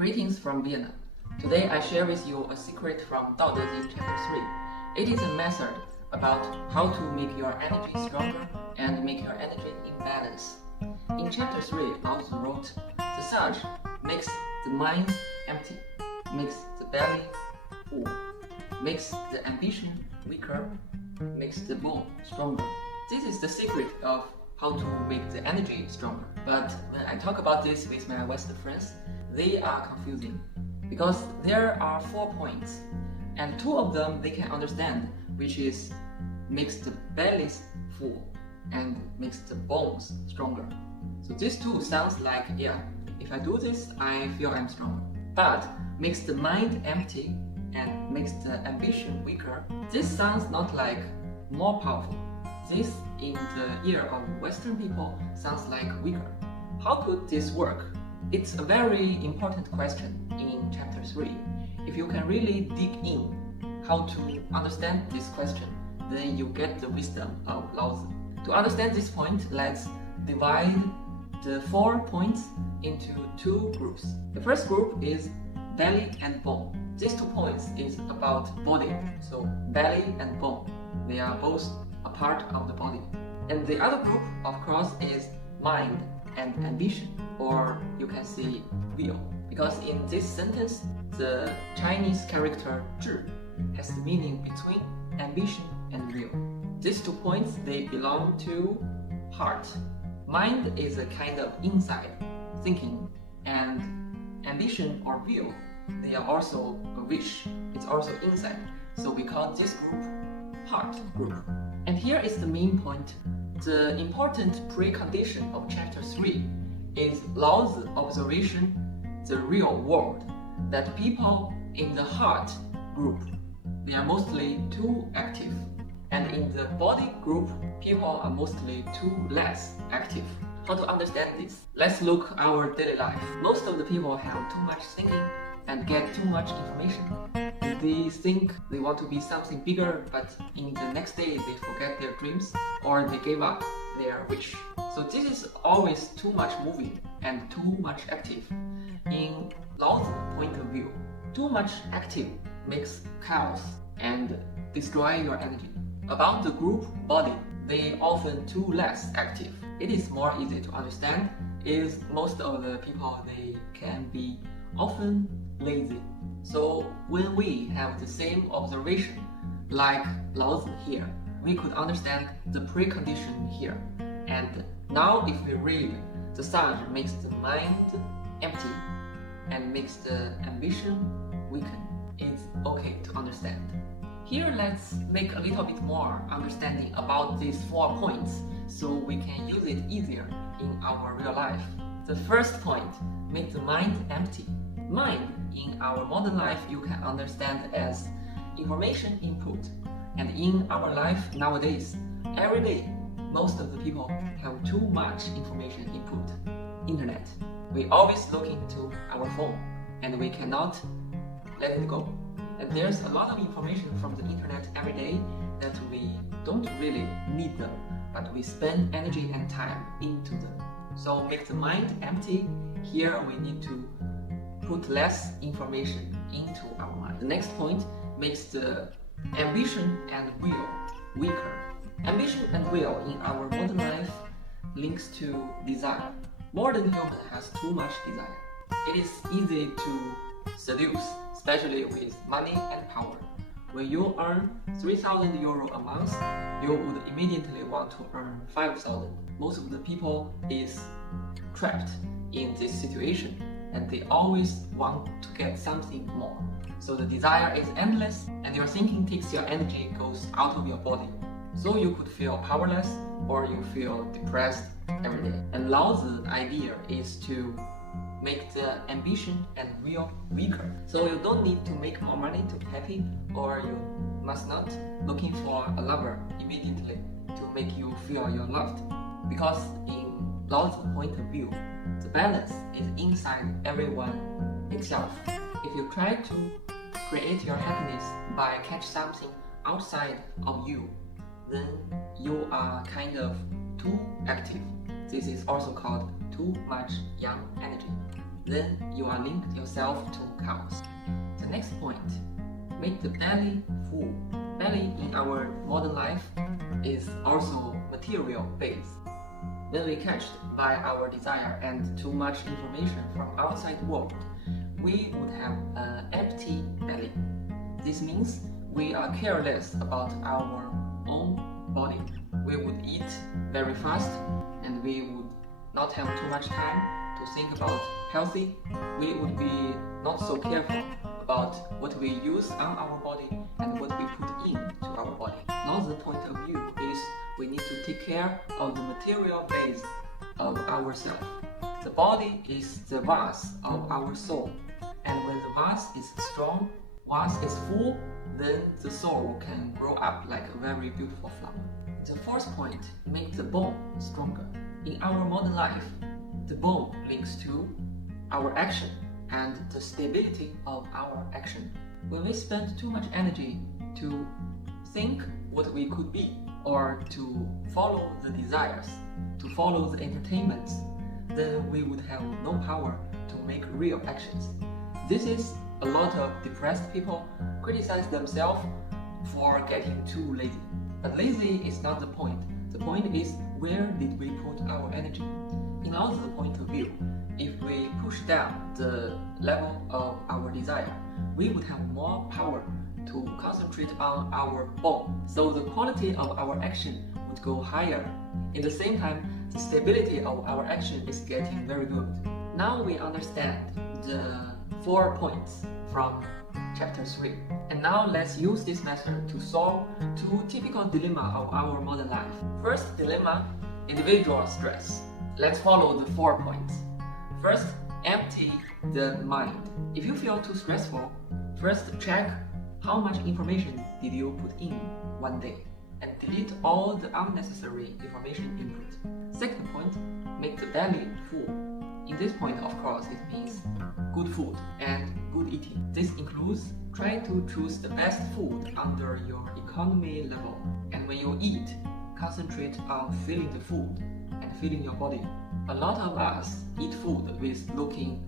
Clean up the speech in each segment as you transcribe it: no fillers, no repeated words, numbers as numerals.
Greetings from Vienna. Today I share with you a secret from Daoist chapter 3. It is a method about how to make your energy stronger and make your energy in balance. In chapter 3, Daoist wrote, the sage makes the mind empty, makes the belly full, makes the ambition weaker, makes the bone stronger. This is the secret of how to make the energy stronger. But when I talk about this with my Western friends, they are confusing because there are 4 points and 2 of them they can understand, which is makes the bellies full and makes the bones stronger. So these 2 sounds like, yeah, if I do this, I feel I'm stronger. But makes the mind empty and makes the ambition weaker, this sounds not like more powerful. This, in the ear of Western people, sounds like weaker. How could this work? It's a very important question in chapter 3. If you can really dig in how to understand this question, then you get the wisdom of Laozi. To understand this point, let's divide the 4 points into 2 groups. The first group is belly and bone. These 2 points is about body, so belly and bone. They are both a part of the body. And the other group, of course, is mind and ambition, or you can say will. Because in this sentence, the Chinese character 智 has the meaning between ambition and will. These 2 points, they belong to heart. Mind is a kind of inside thinking, and ambition or will, they are also a wish. It's also inside. So we call this group heart group. And here is the main point. The important precondition of chapter 3 is Laozi's observation, the real world, that people in the heart group, they are mostly too active. And in the body group, people are mostly too less active. How to understand this? Let's look our daily life. Most of the people have too much thinking and get too much information. They think they want to be something bigger, but in the next day they forget their dreams or they give up their wish. So this is always too much moving and too much active. In Laozi's point of view, too much active makes chaos and destroy your energy. About the group body, they often too less active. It is more easy to understand is most of the people, they can be often lazy. So when we have the same observation like Laozi here, we could understand the precondition here. And now if we read, the sage makes the mind empty and makes the ambition weaken, it's okay to understand. Here let's make a little bit more understanding about these 4 points so we can use it easier in our real life. The first point, make the mind empty. Mind in our modern life you can understand as information input. And in our life nowadays, every day, most of the people have too much information input. Internet. We always look into our phone and we cannot let it go. And there's a lot of information from the internet every day that we don't really need them, but we spend energy and time into them. So make the mind empty. Here we need to put less information into our mind. The next point makes the ambition and will weaker. Ambition and will in our modern life links to desire. Modern human has too much desire. It is easy to seduce, especially with money and power. When you earn 3,000 euro a month, you would immediately want to earn 5,000. Most of the people is trapped in this situation and they always want to get something more. So the desire is endless and your thinking takes your energy, goes out of your body. So you could feel powerless or you feel depressed every day. And Laozi's idea is to make the ambition and will weaker. So you don't need to make more money to be happy, or you must not looking for a lover immediately to make you feel you're loved. Because in Laozi's point of view, the balance is inside everyone itself. If you try to create your happiness by catch something outside of you, then you are kind of too active. This is also called too much yang energy. then you are linked yourself to chaos. The next point, make the belly full. Belly in our modern life is also material based. When we catched by our desire and too much information from outside world, we would have an empty belly. This means we are careless about our own body. We would eat very fast and we would not have too much time to think about healthy. We would be not so careful about what we use on our body and what we put into our body. Now the point of view is we need to take care of the material base of ourselves. The body is the vase of our soul, and when the vase is strong, vase is full, then the soul can grow up like a very beautiful flower. The fourth point, make the bone stronger. In our modern life, the bone links to our action and the stability of our action. When we spend too much energy to think what we could be, or to follow the desires, to follow the entertainments, then we would have no power to make real actions. This is a lot of depressed people criticize themselves for getting too lazy. But lazy is not the point. The point is, where did we put our energy? In another point of view, if we push down the level of our desire, we would have more power to concentrate on our bone. So the quality of our action would go higher. At the same time, the stability of our action is getting very good. Now we understand the 4 points from chapter 3. And now let's use this method to solve 2 typical dilemmas of our modern life. First dilemma, individual stress. Let's follow the 4 points. First, empty the mind. If you feel too stressful, first check how much information did you put in one day and delete all the unnecessary information input. Second point, make the belly full. In this point, of course, it means good food and good eating. This includes trying to choose the best food under your economy level. And when you eat, concentrate on feeling the food and feeling your body. A lot of us eat food with looking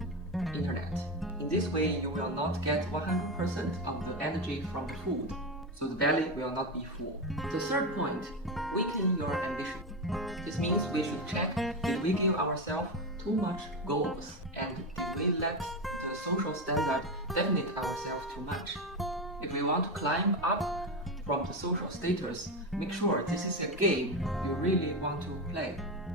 internet. In this way, you will not get 100% of the energy from the food, so the belly will not be full. The third point, weaken your ambition. This means we should check, did we give ourselves too much goals, and did we let the social standard define ourselves too much? If we want to climb up from the social status, make sure this is a game you really want to play.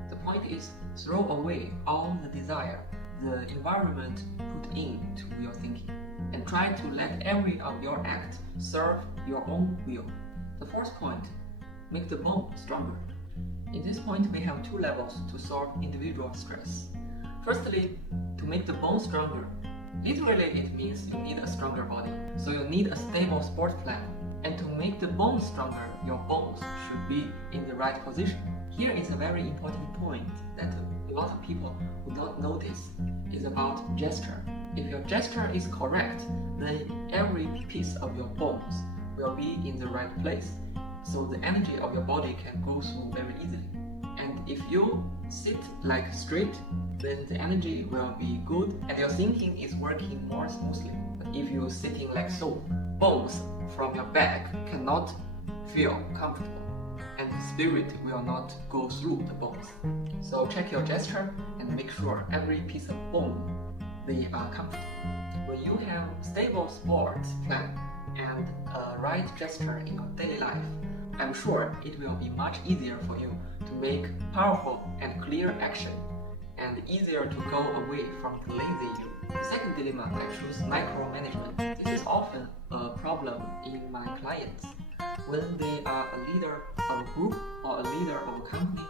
The point is, throw away all the desire the environment put into your thinking, and try to let every of your act serve your own will. The fourth point, make the bone stronger. In this point, we have 2 levels to solve individual stress. Firstly, to make the bone stronger. Literally, it means you need a stronger body, so you need a stable sport plan. And to make the bone stronger, your bones should be in the right position. Here is a very important point that a lot of people would not notice, is about gesture. If your gesture is correct, then every piece of your bones will be in the right place, so the energy of your body can go through very easily. And if you sit like straight, then the energy will be good and your thinking is working more smoothly. But if you're sitting like so, bones from your back cannot feel comfortable, and the spirit will not go through the bones. So check your gesture and make sure every piece of bone, they are comfortable. When you have stable sports plan and a right gesture in your daily life, I'm sure it will be much easier for you to make powerful and clear action, and easier to go away from the lazy you. The second dilemma, I choose micromanagement. This is often a problem in my clients. When they are a leader of a group or a leader of a company,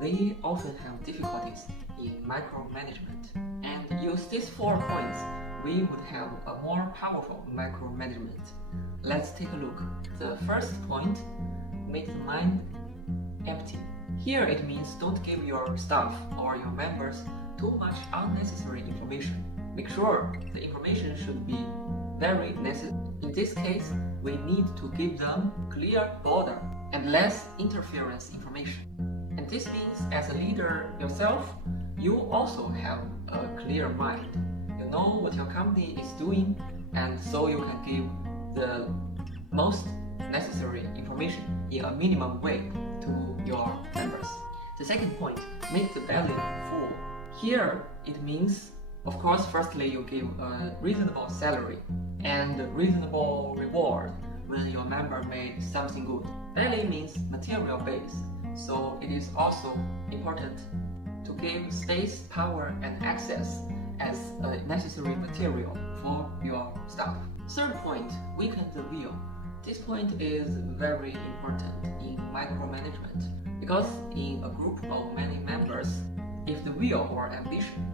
they often have difficulties in micromanagement. And use these 4 points, we would have a more powerful micromanagement. Let's take a look. The first point, make the mind empty. Here it means don't give your staff or your members too much unnecessary information. Make sure the information should be very necessary. In this case, we need to give them clear border and less interference information. And this means as a leader yourself, you also have a clear mind. know what your company is doing, and so you can give the most necessary information in a minimum way to your members. The second point, make the belly full. Here it means, of course, firstly you give a reasonable salary and reasonable reward when your member made something good. Belly means material base, so it is also important to give space, power, and access as a necessary material for your staff. Third point, weaken the will. This point is very important in micromanagement because in a group of many members, if the will or ambition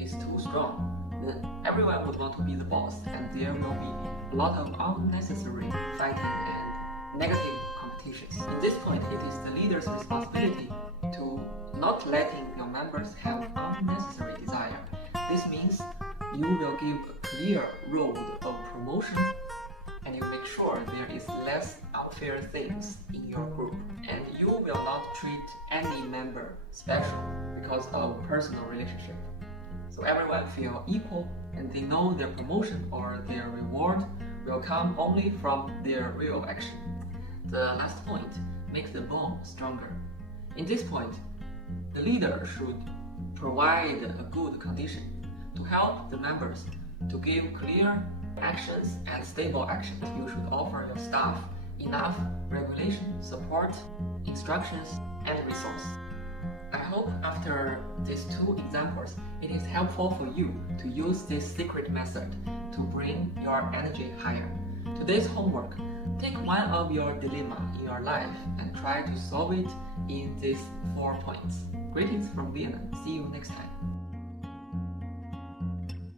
is too strong, then everyone would want to be the boss, and there will be a lot of unnecessary fighting and negative competitions. In this point, it is the leader's responsibility to not letting your members have unnecessary desire. This means you will give a clear road of promotion, and you make sure there is less unfair things in your group, and you will not treat any member special because of personal relationship. So everyone feel equal, and they know their promotion or their reward will come only from their real action. The last point, make the bond stronger. In this point, the leader should provide a good condition to help the members to give clear actions and stable actions. You should offer your staff enough regulation, support, instructions, and resource. I hope after these two examples, it is helpful for you to use this secret method to bring your energy higher. Today's homework, take one of your dilemma in your life and try to solve it in these 4 points. Greetings from Vienna. See you next time.